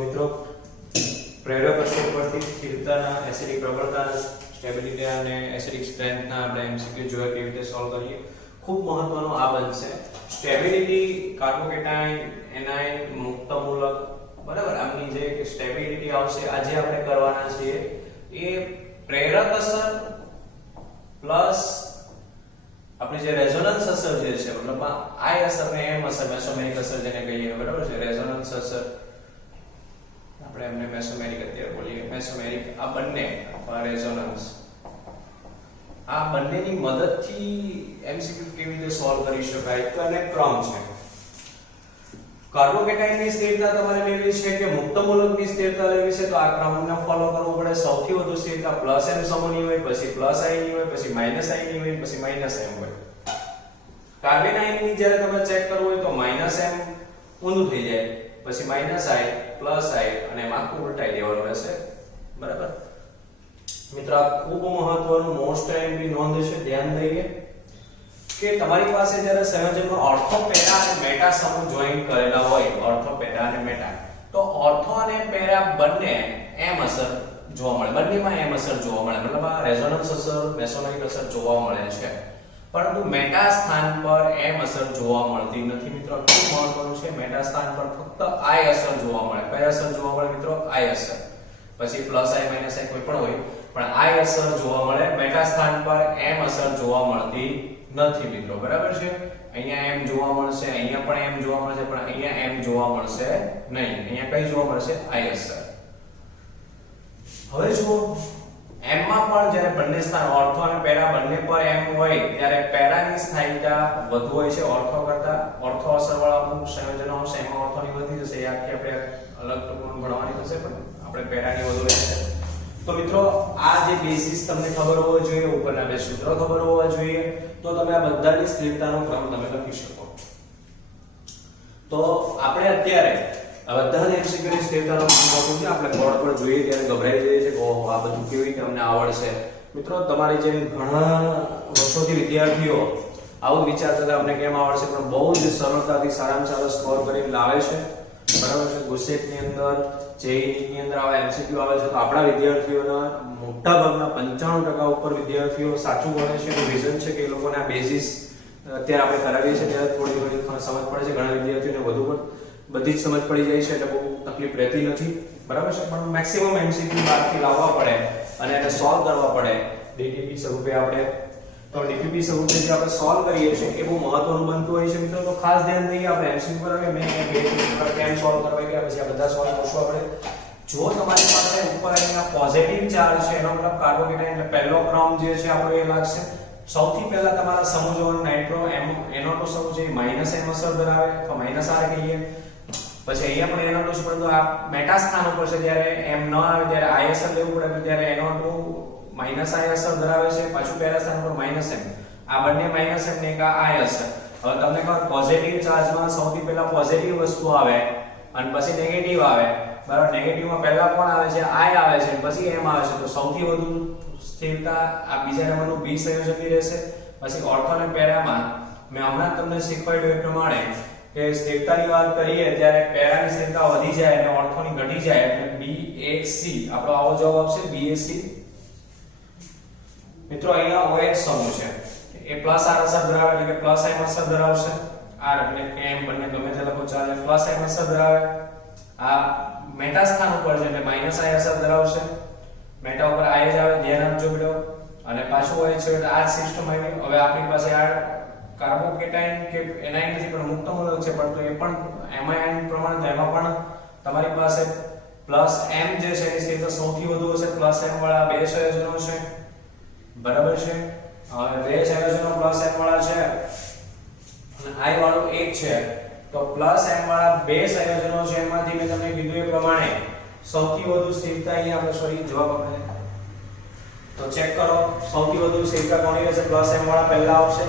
મિત્રો પ્રેરક અસર પરથી સ્થિરતાના એસિડિક પ્રબળતા સ્ટેબિલિટી અને એસિડિક સ્ટ્રેન્થના આપણે એમસીક્યુ જોયા કેવી રીતે સોલ્વ કરીએ. ખૂબ મહત્વનો આ બનશે સ્ટેબિલિટી કાર્બોકેટાઇન એનાઇન મુક્ત મૂલક બરાબર. આમની જે સ્ટેબિલિટી આવશે આજે આપણે કરવાના છીએ એ પ્રેરક અસર પ્લસ આપણી જે રેઝોનન્સ અસર જે છે મતલબ આઈ અસર ને એમ અસર મેસોમેરિક અસર જેને કહીએ બરાબર છે. રેઝોનન્સ અસર આપણે એમને મેસોમેરિક અત્યારે બોલીએ મેસોમેરિક આ બંને અથવા રેઝોનન્સ આ બંનેની મદદથી એમસીક્યુ કેવી રીતે સોલ્વ કરી શકાય તો એને ક્રમ છે. કાર્બોકેટાઇનની સ્થિરતા તમારે લેવી છે કે મુક્ત મૂલકની સ્થિરતા લેવી છે તો આ ક્રમને ફોલો કરવો પડે. સૌથી વધુ સ્થિરતા પ્લસ m સમૂહની હોય, પછી પ્લસ i ની હોય, પછી માઈનસ i ની હોય, પછી માઈનસ m હોય. કાર્બેનાઇનની જ્યારે તમે ચેક કરવું હોય તો માઈનસ m ઊંધું થઈ જાય, પછી માઈનસ i પ્લસ i અને એમાં આખું ઉલટાઈ દેવાનું રહેશે બરાબર. મિત્રો આ ખૂબ મહત્વનું મોસ્ટ એમ્પી નોંધ છે, ધ્યાન દઈએ કે તમારી પાસે જ્યારે સંયોજનનો ઓર્થો પેરા અને મેટા સમૂહ જોઈન કરેલા હોય ઓર્થો પેરા અને મેટા તો ઓર્થો અને પેરા બંને એમ અસર જોવા મળે, બંનેમાં એમ અસર જોવા મળે મતલબ આ રેઝોનન્સ અસર મેસોમેરિક અસર જોવા મળે છે. પરંતુ મેટા સ્થાન પર એમ અસર જોવા મળતી નથી મિત્રો. ખૂબ મહત્વનું છે, મેટા સ્થાન પર ફક્ત આઈ અસર જોવા મળે. કઈ અસર જોવા મળે મિત્રો? આઈ અસર. પછી પ્લસ આઈ માઈનસ આઈ કોઈ પણ હોય પણ આઈ અસર જોવા મળે. મેટા સ્થાન પર એમ અસર જોવા મળતી નથી મિત્રો બરાબર છે. અહીંયા એમ જોવા મળશે, અહીંયા પણ એમ જોવા મળશે પણ અહીંયા એમ જોવા મળશે નહીં. અહીંયા કઈ જોવા મળશે? આઈ અસર. હવે જુઓ m માં પણ જ્યારે બંને સ્થાન ઓર્થો અને પેરા બંને પર m હોય ત્યારે પેરાની સ્થાયીતા વધુ હોય છે ઓર્થો કરતા. ઓર્થો અસર વાળા અમુક સંયોજનો આવશે એમાં ઓર્થોની વધી જશે, એ આખી આપણે અલગ ટૂંકમાં ભણવાની થશે પણ આપણે પેરાની વધુ રહેશે. તો મિત્રો આ જે બેસિસ તમને ખબર હોવો જોઈએ, ઉપરના બે સૂત્રો ખબર હોવા જોઈએ તો તમે આ બધાની સ્થિરતાનો ક્રમ તમે લખી શકો. તો આપણે અત્યારે આ બધા જ એમસીક્યુ ની સ્થિરતાનો ક્રમ લખું છું. આપણે બોર્ડ પર જોઈએ ત્યારે ગભરાઈ જઈએ છે કે ઓહો આ બધું કેવી રીતે અમને આવડશે. મિત્રો તમારી જેમ ઘણા વર્ષોથી વિદ્યાર્થીઓ આવું વિચારતા હતા અમને કેમ આવડશે, પણ બહુ જ સરળતાથી સારામાં સારો સ્કોર કરીને લાવે છે બરાબર છે. ગુસેટ ની અંદર જેઈઈ ની અંદર આવા એમસીક્યુ આવે છે તો આપણા વિદ્યાર્થીઓના મોટા ભાગના 95% ઉપર વિદ્યાર્થીઓ સાચું ભણે છે. એનું રીઝન છે કે એ લોકોને આ બેઝિસ અત્યારે આપણે કરાવીએ છીએ ત્યારે થોડી ઘણી સમજ પડે છે. ઘણા વિદ્યાર્થીઓને વધુ પણ બધી જ સમજ પડી જાય છે એટલે બહુ તકલીફ રહેતી નથી બરાબર છે. પણ મેક્સિમમ એમસીક્યુ બહારથી લાવવા પડે અને એને સોલ્વ કરવા પડે ડીટીપી સ્વરૂપે આપણે. તો ડીપીપી સ્વરૂપે જે આપણે સોલ્વ કરીએ છીએ એ બહુ મહત્વનું બનતું હોય છે મિત્રો. તો ખાસ ધ્યાન દઈએ આપણે એમસીક્યુ પર મેં બે કેમ સોલ્વ કરવા ગયા પછી આ બધા સોલ્વ કરશું આપણે. જો તમારી પાસે ઉપર અહીંયા પોઝિટિવ ચાર્જ છે એનો મતલબ કાર્બોકેટાઇન એટલે પહેલો ક્રમ જે છે આપણો એ લાગશે. સૌથી પહેલા તમારા સમૂહ જોવાનો નાઇટ્રો NO2 સમૂહ છે માઈનસ m અસર ધરાવે તો માઈનસ r કહીએ. પછી અહીંયા પણ NO2 છે પરંતુ આ મેટા સ્થાન ઉપર છે ત્યારે m ન આવે ત્યારે i અસર લેવું પડે ત્યારે NO2 માઈનસ i અસર ધરાવે છે. પાછું પહેલા સ્થાન પર માઈનસ m આ બંને માઈનસ m ને એક i અસર. હવે તમને ખબર પોઝિટિવ ચાર્જમાં સૌથી પહેલા પોઝિટિવ વસ્તુ આવે અને પછી નેગેટિવ આવે બરાબર. નેગેટિવમાં પહેલા કોણ આવે છે? i આવે છે પછી m આવે છે. તો સૌથી વધુ સ્થિરતા આ બીજા નંબરનું બી સંયોજનની રહેશે. પછી ઓર્થો અને પેરામાં મેં હમણાં તમને શીખવાડ્યું એ પ્રમાણે કે સ્થિરતાની વાત કરીએ ત્યારે પેરાની સ્થિરતા વધી જાય અને ઓર્થોની ઘટી જાય એટલે BAC આપણો આવો જવાબ આવશે BAC. મિત્રો અહીંયા OH સમૂહ છે એ પ્લસ r અસર ધરાવે એટલે કે પ્લસ m અસર ધરાવશે. r એટલે કે m બંને ગમે તે લખો ચાલે. પ્લસ m અસર ધરાવે. આ મેટા સ્થાન ઉપર છે એટલે માઈનસ i અસર ધરાવશે. મેટા ઉપર i જ આવે ધ્યાન આપજો બેટો. અને પાછું OH છે એટલે આ સિસ્ટમ આવી. હવે આપણી પાસે આ કાર્બોકેટાઇન કે એનાઇન નથી પણ મુક્ત મૂલક છે પરંતુ એ પણ એમાઇન પ્રમાણે એમાં પણ તમારી પાસે પ્લસ m જે છે એની સ્થિરતા સૌથી વધુ હશે. પ્લસ m વાળા બે સંયોજનો છે બરાબર છે. હવે બે સંયોજનો પ્લસ m વાળા છે અને i વાળું એક છે તો પ્લસ m વાળા બે સંયોજનો છે એમાંથી મેં તમને કીધું એ પ્રમાણે સૌથી વધુ સ્થિરતા અહીંયા આપણે સોરી જવાબ આપણે તો ચેક કરો. સૌથી વધુ સ્થિરતા કોની રહેશે? પ્લસ m વાળા પહેલા આવશે.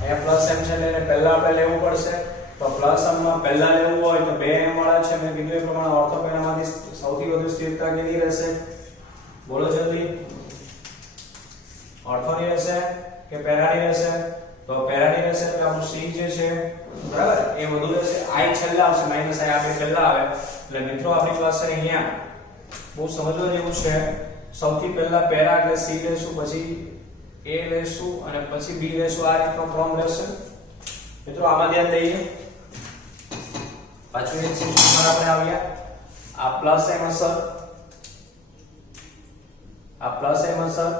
અહીંયા પ્લસ m છે એટલે પહેલા આપણે લેવું પડશે. તો પ્લસ m માં પહેલા લેવું હોય તો બે m વાળા છે મેં કીધું એ પ્રમાણે ઓર્થોપેરામાંથી સૌથી વધુ સ્થિરતા કેની રહેશે? બોલો જલ્દી. ઓર્થોની રહેશે કે પેરાની રહેશે? તો પેરાની રહેશે એટલે આપણું C જે છે બરાબર એ વધુ રહેશે, I છેલ્લે આવશે, માઈનસ I આપણે પહેલા આવે. એટલે મિત્રો આપણી પાસે અહીંયા બહુ સમજવા જેવું છે. સૌથી પહેલા પેરા એટલે C લેશું, પછી A લેશું અને પછી B લેશું. આ રીતનો ક્રમ રહેશે. મિત્રો આમાં ધ્યાન દઈએ. પાછું એક સિસ્ટમ પર આપણે આવ્યા. આ પ્લસ M અસર, આ પ્લસ M અસર,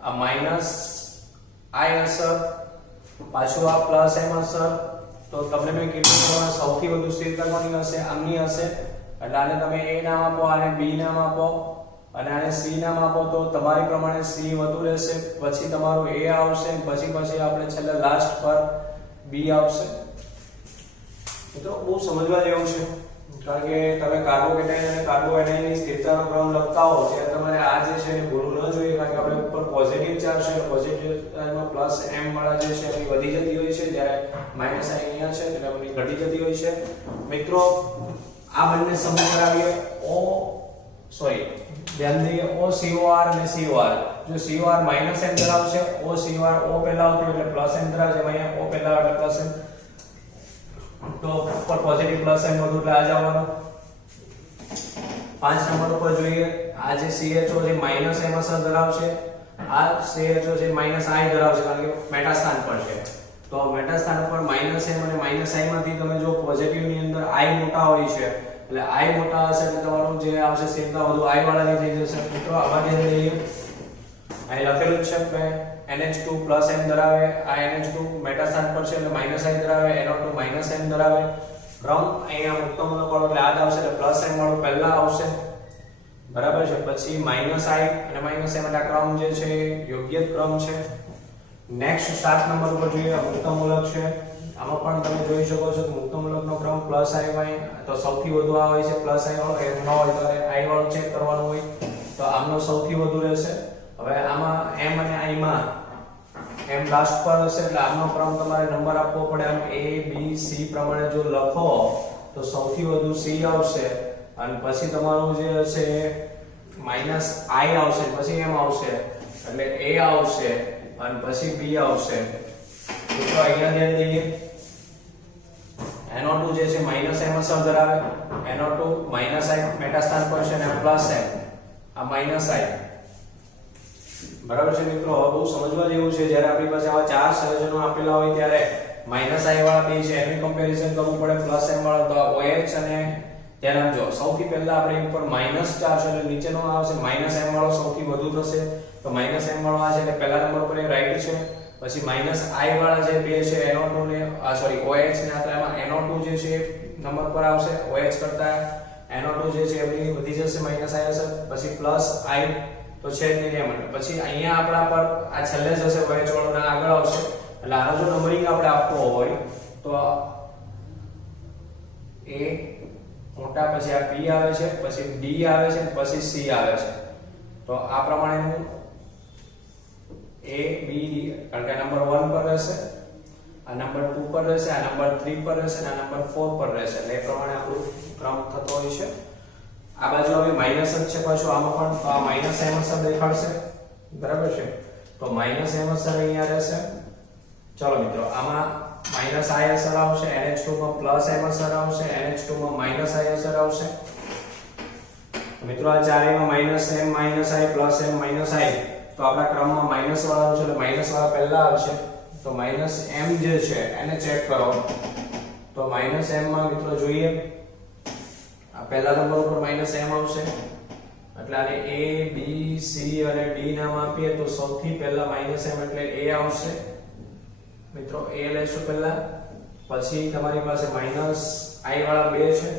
આ માઈનસ I અસર, પાછું આ પ્લસ M અસર. તો તમને મેં કીધું કે સૌથી વધુ સ્થિરતા કોની હશે? આમની હશે. એટલે આને તમે A નામ આપો, આને B નામ આપો અને આને C નામ આપો. તો તમારી પ્રમાણે C વધુ રહેશે, પછી તમારું A આવશે, પછી આપણે છેલ્લે લાસ્ટ પર B આવશે. મિત્રો બહુ સમજવા જેવું છે, કારણ કે તમે કાર્બોકેટાયન અને કાર્બોએનાયનની સ્થિરતાનો ક્રમ લખતા હો ત્યારે તમારે આ જે છે એ ભૂલવું ન જોઈએ, કારણ કે આપણે ઉપર પોઝિટિવ ચાર્જ છે, પોઝિટિવ ચાર્જમાં પ્લસ M વાળા જે છે એ વધી જતી હોય છે, જ્યારે માઈનસ I અહીંયા છે એટલે આપણી ઘટી જતી હોય છે. મિત્રો આ બંને સમૂહ કરાવીએ ધ્યાન દઈએ OCOR અને COR. જો COR માઈનસ M ધરાવશે, OCOR O પહેલા આવતું એટલે પ્લસ M ધરાવશે, અહીંયા O પહેલા આવે એટલે પ્લસ M. તો ઉપર પોઝિટિવ પ્લસ M વધુ એટલે આ જ આવવાનું. 5 નંબર ઉપર જોઈએ. આ જે CHO જે માઈનસ M અસર ધરાવશે, આ CHO જે માઈનસ I ધરાવશે, કારણ કે મેટા સ્થાન પર છે. તો મેટા સ્થાન પર માઈનસ M અને માઈનસ I માંથી તમે જો પોઝિટિવ ની અંદર I મોટા હોય છે એટલે I મોટા હશે એટલે તમારું જે આવશે સ્થિરતા વધુ I વાળાની થઈ જશે. મિત્રો આમાં ધ્યાન દઈએ. અહીં લખેલું છે કે NH2 M ધરાવે, આ NH2 મેટા સ્થાન પર છે એટલે માઈનસ I ધરાવે, NO2 માઈનસ M ધરાવે. ક્રમ અહીંયા મુક્ત મૂલક વાળો એટલે આ જ આવશે એટલે પ્લસ M વાળો પહેલા આવશે, બરાબર છે. પછી માઈનસ I અને માઈનસ M એટલે ક્રમ જે છે યોગ્ય ક્રમ છે. નેક્સ્ટ 7 નંબર ઉપર જોઈએ. મુક્ત મૂલક છે. આમાં પણ તમે જોઈ શકો છો કે મુક્ત મૂલકનો ક્રમ પ્લસ I તો સૌથી વધુ આ હોય છે પ્લસ I વાળો. એ ન હોય તો I વાળો ચેક કરવાનું હોય, તો આમનો સૌથી વધુ રહેશે. હવે આમાં M અને I માં M લાસ્ટ પર હશે એટલે આમનો ક્રમ તમારે નંબર આપવો પડે. આમ A B C પ્રમાણે જો લખો તો સૌથી વધુ C આવશે અને પછી તમારું જે હશે માઈનસ I આવશે, પછી M આવશે એટલે A આવશે અને પછી B આવશે. તો અહીંયા ધ્યાન દઈએ. NO2 જે છે માઈનસ M અસર ધરાવે, NO2 માઈનસ I મેટા સ્થાન પર છે અને પ્લસ M, આ માઈનસ I, બરાબર છે. મિત્રો હવે બહુ સમજવા જેવું છે. જ્યારે આપણી પાસે આવા ચાર સંયોજનો આપેલા હોય ત્યારે માઈનસ I વાળા બે છે એનું કમ્પેરીઝન કરવું પડે પ્લસ M વાળા. તો OH અને ધ્યાન આપજો, સૌથી પહેલા આપણે ઉપર માઈનસ ચાર્જ એટલે નીચેનો આવશે, માઈનસ M વાળો સૌથી વધુ થશે. તો માઈનસ M વાળો આ છે એટલે પહેલા નંબર પર એ રાઈટ છે. પછી માઈનસ I વાળા જે બે છે NO2 ને OH ને આ એમાં NO2 જે છે નંબર પર આવશે, OH કરતા NO2 જે છે એની વધી જશે માઈનસ I અસર. પછી પ્લસ I તો છે જ નહીં એમ. પછી અહીંયા આપણા પર આ છેલ્લે જશે OH વાળો ને આગળ આવશે. એટલે આનો જો નંબરિંગ આપણે આપવો હોય તો A મોટા, પછી આ P આવે છે, પછી D આવે છે, પછી C આવે છે. તો આ પ્રમાણેનું A B D, કારણ કે નંબર 1 પર રહેશે, આ નંબર 2 પર રહેશે, આ નંબર 3 પર રહેશે અને આ નંબર 4 પર રહેશે. એટલે એ પ્રમાણે આપણું ક્રમ થતો હોય છે. આ બાજુ હવે માઈનસ જ છે, પાછું આમાં પણ તો આ માઈનસ M અસર દેખાડશે, બરાબર છે. તો માઈનસ M અસર અહીંયા રહેશે. ચલો મિત્રો આમાં માઈનસ I અસર આવશે, NH2 માં પ્લસ M અસર આવશે, NH2 માં માઈનસ I અસર આવશે. મિત્રો આ ચારેયમાં minus M minus I plus M minus I, તો આપણા ક્રમમાં માઈનસ વાળા છે એટલે માઈનસ વાળા પહેલા આવશે. તો માઈનસ M જે છે એને ચેક કરો. તો માઈનસ M માં મિત્રો જોઈએ આ પહેલા નંબર ઉપર માઈનસ M આવશે એટલે આને A B C અને D નામ આપીએ તો સૌથી પહેલા માઈનસ M એટલે A આવશે. મિત્રો A લેશું પહેલા, પછી તમારી પાસે માઈનસ I વાળા બે છે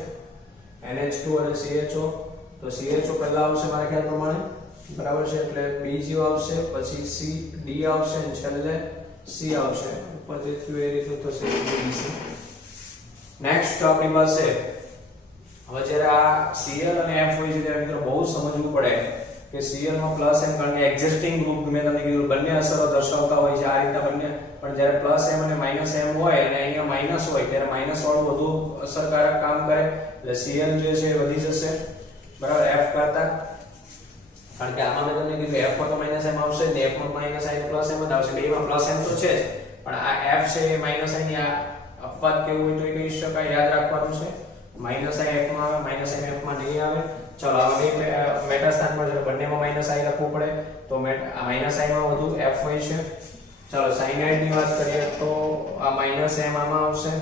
NH2 અને CHO. તો CHO પહેલા આવશે મારા ખ્યાલ પ્રમાણે, બરાબર છે. એટલે B જેવો આવશે, પછી C D આવશે અને છેલ્લે C આવશે. ઉપર જે થયું એ રીતે તો C D C. નેક્સ્ટ આપણી પાસે હવે જ્યારે આ Cl અને F હોય છે ત્યારે મિત્રો બહુ સમજવું પડે કે Cl માં પ્લસ M, કારણ કે એક્ઝિસ્ટિંગ ગ્રુપ મેં તમને કીધું બંને અસરો દર્શાવતા હોય છે આ રીતના બંને. પણ જ્યારે પ્લસ M અને માઈનસ M હોય અને અહીંયા માઈનસ હોય ત્યારે માઈનસ વાળું વધુ અસરકારક કામ કરે એટલે Cl જે છે વધી જશે, બરાબર, F કરતા. કારણ કે આમાં મેં તમને કીધું F માં તો માઈનસ M આવશે ને F માં માઈનસ I પ્લસ M જ આવશે. બેમાં પ્લસ M તો છે જ પણ આ f છે એ માઈનસ i ની આ અપવાદ કેવું હોય તો એ કહી શકાય, યાદ રાખવાનું છે. માઈનસ i f માં આવે, માઈનસ i f માં નહીં આવે. ચલો હવે મેટા સ્થાન પર છે બંનેમાં માઈનસ i લખવું પડે તો માઈનસ i માં વધુ f હોય છે. ચલો sin i ની વાત કરીએ તો આ માઈનસ m આમાં આવશે,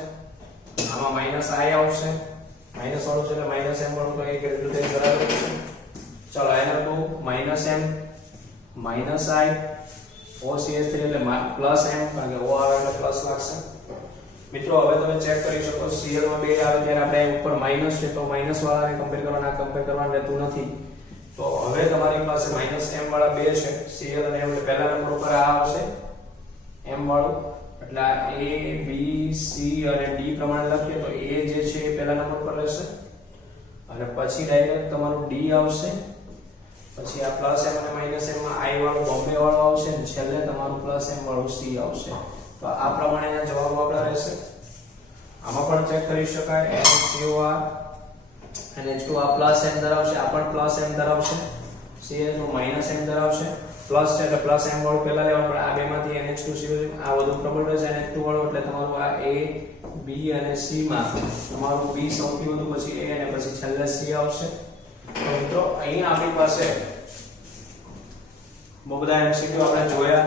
આમાં માઈનસ i આવશે, માઈનસ વાળું છે એટલે માઈનસ m વાળું તો એ કેટલું તે બરાબર છે. ચલો એના તો minus m minus i OCH3 એટલે પ્લસ m કારણ કે O આવે એટલે પ્લસ લાગશે. મિત્રો હવે તમે ચેક કરી શકો Cl માં 2 આવે ત્યારે આપણે ઉપર માઈનસ છે તો માઈનસ વાળાને કમ્પેર કરવાના કમ્પેર કરવાનું રહેતું નથી. તો હવે તમારી પાસે માઈનસ m વાળા 2 છે Cl અને m એટલે પહેલા નંબર ઉપર આ આવશે m વાળું એટલે a b c અને d પ્રમાણે લખીએ તો a જે છે એ પહેલા નંબર પર રહેશે અને પછી ડાયરેક્ટ તમારું d આવશે, પછી આ પ્લસ m અને માઈનસ m માં i વાળું બોમ્બે વાળું આવશે અને છેલ્લે તમારું પ્લસ m વાળું c આવશે. તો આ પ્રમાણેના જવાબ આપણા રહેશે. આમાં પણ ચેક કરી શકાય NaCO NH2 આ પ્લસ m ધરાવશે, આ પણ પ્લસ m ધરાવશે, Cl નું માઈનસ m ધરાવશે. પ્લસ છે એટલે પ્લસ m વાળું પહેલા લેવાનું પણ આ બેમાંથી NH2CO આ વધુ પ્રબળ રહેશે NH2 વાળું એટલે તમારું આ A B અને C માં તમારું B સૌથી વધુ પછી A અને પછી છેલ્લે C આવશે. તો મિત્રો અહીં આપણી પાસે બહુ બધા MCQ આપણે જોયા,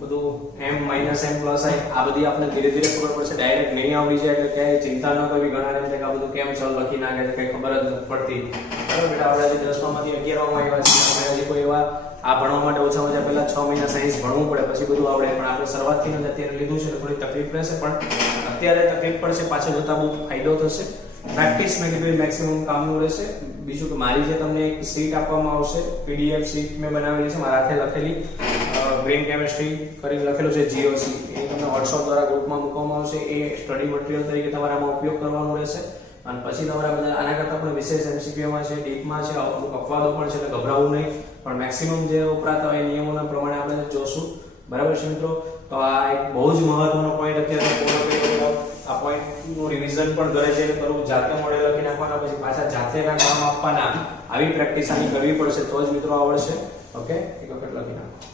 બધું m minus m plus i આ બધી આપણે ધીરે ધીરે ખબર પડશે, ડાયરેક્ટ નહીં આવડી જાય એટલે ક્યાંય ચિંતા ન કરવી. ઘણા ને છે કે આ બધું કેમ ચલ લખી નાખે છે કઈ ખબર જ નથી પડતી. બરાબર બેટા આપણે હજી 10 માંથી 11 માં આવ્યા છીએ, આપણે હજી કોઈ એવા આ ભણવા માટે ઓછામાં ઓછા પહેલા 6 મહિના સાયન્સ ભણવું પડે પછી બધું આવડે, પણ આપણે શરૂઆતથી જ અત્યારે લીધું છે એટલે થોડી તકલીફ રહેશે, પણ અત્યારે તકલીફ પડશે પાછળ જતા બહુ ફાયદો થશે. પ્રેક્ટિસ મેં કીધું મેક્સિમમ કામનું રહેશે. બીજું કે મારી જે તમને એક શીટ આપવામાં આવશે PDF શીટ મેં બનાવેલી છે મારા હાથે લખેલી, ગ્રીન કેમિસ્ટ્રી કરીને લખેલું છે GOC, એ તમને WhatsApp દ્વારા ગ્રુપમાં મૂકવામાં આવશે. એ સ્ટડી મટીરીયલ તરીકે તમારે આમાં ઉપયોગ કરવાનો રહેશે. અને પછી તમારા બધા આના કરતા પણ વિશેષ MCQમાં છે, ડીપમાં છે, અપવાદો પણ છે એટલે ગભરાવું નહીં, પણ મેક્સિમમ જે વપરાતા હોય નિયમોના પ્રમાણે આપણે જોશું. બરાબર છે મિત્રો? તો આ એક બહુ જ મહત્વનો પોઈન્ટ અત્યારે પૂરો કર્યો. આ પોઈન્ટનું રિવિઝન પણ ઘરે જઈને કરવું, જાતે મોડે લખી નાખવાના, પછી પાછા જાતે કામ આપવાના, આવી પ્રેક્ટિસ આની કરવી પડશે તો જ મિત્રો આવડશે. ઓકે, એક વખત લખી નાખો.